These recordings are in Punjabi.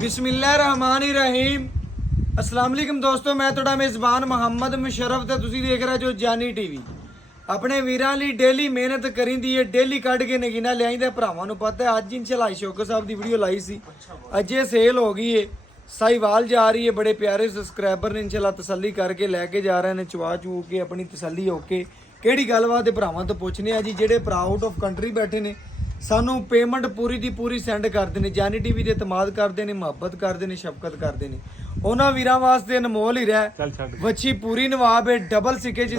ਬਿਸਮਿਲ੍ਲਾਹਿਰਰਹਿਮਾनिर्रहीम अस्सलाम वालेकुम ਦੋਸਤੋ, ਮੈਂ ਤੁਹਾਡਾ ਮੇਜ਼ਬਾਨ ਮੁਹੰਮਦ ਮੁਸ਼ਰਫ ਤੇ ਤੁਸੀਂ ਦੇਖ ਰਹੇ ਜੋ ਜਾਨੀ ਟੀਵੀ। ਆਪਣੇ ਵੀਰਾਂ ਲਈ ਡੇਲੀ ਮਿਹਨਤ ਕਰੀਂਦੀ ਹੈ, ਡੇਲੀ ਕੱਢ ਕੇ ਨਗੀਨਾ ਲਿਆਈਂਦਾ। ਭਰਾਵਾਂ ਨੂੰ ਪਤਾ ਹੈ ਅੱਜ ਇਨਸ਼ਾਅੱਲਾ ਸ਼ੌਕਰ ਸਾਹਿਬ ਦੀ ਵੀਡੀਓ ਲਾਈ ਸੀ, ਅੱਜ ਇਹ ਸੇਲ ਹੋ ਗਈ ਹੈ। ਸਾਈਵਾਲ ਜਾ ਰਹੀ ਹੈ, ਬੜੇ ਪਿਆਰੇ ਸਬਸਕ੍ਰਾਈਬਰ ਨੇ ਇਨਸ਼ਾਅੱਲਾ ਤਸੱਲੀ ਕਰਕੇ ਲੈ ਕੇ ਜਾ ਰਹੇ ਨੇ, ਚਵਾ ਚੂ ਕੇ ਆਪਣੀ ਤਸੱਲੀ ਹੋ ਕੇ। ਕਿਹੜੀ ਗੱਲਬਾਤ ਦੇ ਭਰਾਵਾਂ ਤੋਂ ਪੁੱਛਨੇ ਆ ਜੀ, ਜਿਹੜੇ ਭਰਾ ਆਊਟ ਆਫ ਕੰਟਰੀ ਬੈਠੇ ਨੇ, ਸਾਨੂੰ ਪੇਮੈਂਟ ਪੂਰੀ ਦੀ ਪੂਰੀ ਸੈਂਡ ਕਰਦੇ ਨੇ। ਜਾਨੀ ਟੀਵੀ ਦੇ ਇਤਮਾਦ ਕਰਦੇ ਨੇ, ਮੁਹੱਬਤ ਕਰਦੇ ਨੇ, ਸ਼ਫਕਤ ਕਰਦੇ ਨੇ। ਉਹਨਾਂ ਵੀਰਾਂ ਵਾਸਤੇ ਅਨਮੋਲ ਹੀ ਰਹਿ ਵੱਛੀ ਪੂਰੀ ਨਵਾਬ ਹੈ, ਡਬਲ ਸਿੱਕੇ ਚ ਸੀ।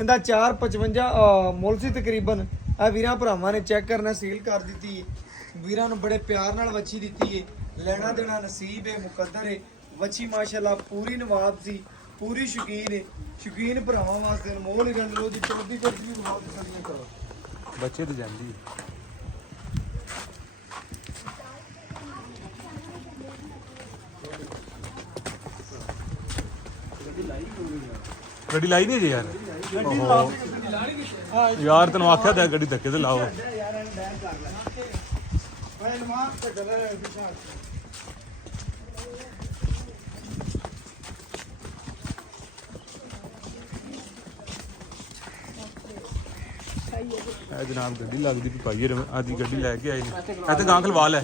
ਇਹਦਾ 455 ਮੁੱਲ ਸੀ ਤਕਰੀਬਨ। ਆ ਵੀਰਾਂ ਭਰਾਵਾਂ ਨੇ ਚੈੱਕ ਕਰਨਾ, ਸੀਲ ਕਰ ਦਿੱਤੀ ਹੈ। ਵੀਰਾਂ ਨੂੰ ਬੜੇ ਪਿਆਰ ਨਾਲ ਵੱਛੀ ਦਿੱਤੀ ਹੈ, ਲੈਣਾ ਦੇਣਾ ਨਸੀਬ ਹੈ, ਮੁਕੱਦਰ ਹੈ। ਵੱਛੀ ਮਾਸ਼ਾਅੱਲਾ ਪੂਰੀ ਨਵਾਬ ਸੀ, ਪੂਰੀ ਸ਼ੌਕੀਨ ਹੈ। ਸ਼ੌਕੀਨ ਭਰਾਵਾਂ ਵਾਸਤੇ ਅਨਮੋਲ ਹੀ ਰਹਿੰਦੇ। ਲੋ ਜੀ 24 ਵੀ ਬਹੁਤ ਤਸੱਲੀਆਂ ਕਰੋ, ਬੱਚੇ ਤੇ ਜਾਂਦੀ ਗੱਡੀ ਲਾਈ ਨਹੀਂ ਜੀ ਯਾਰ। ਯਾਰ ਤੈਨੂੰ ਆਖਿਆ ਤਾਂ ਗੱਡੀ ਧੱਕੇ ਤੇ ਲਾਓ। ਇਹ ਜਨਾਬ ਗੱਡੀ ਲੱਗਦੀ ਵੀ ਪਾਈਏ ਆਦੀ ਗੱਡੀ ਲੈ ਕੇ ਆਏ ਨੇ। ਇੱਥੇ ਗਾਂ ਖਲਵਾ ਲੈ,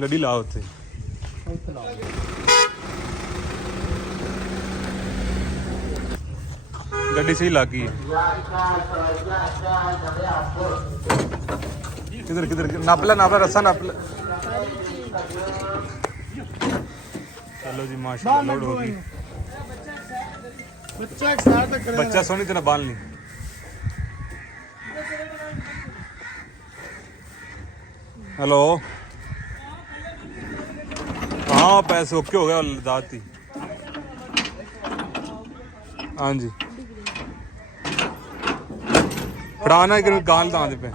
ਗੱਡੀ ਲਾ ਉੱਥੇ। ਗੱਡੀ ਸਹੀ ਲੱਗ ਗਈ। ਕਿਧਰ ਕਿਧਰ ਨਾਪ ਲੈ ਰੱਸਾ ਨਾਪ ਲੈ। ਚਲੋ ਜੀ ਮਾਸ਼ਾਅੱਲਾ ਲੋਡ ਹੋ ਗਈ। ਬੱਚਾ ਸੋਹਣੀ ਤਰ੍ਹਾਂ ਬਾਲ ਨਹੀਂ। हेलो हाँ पैसे ओके हो गया दाती। हाँ जी फड़ाना कि गाल दां पे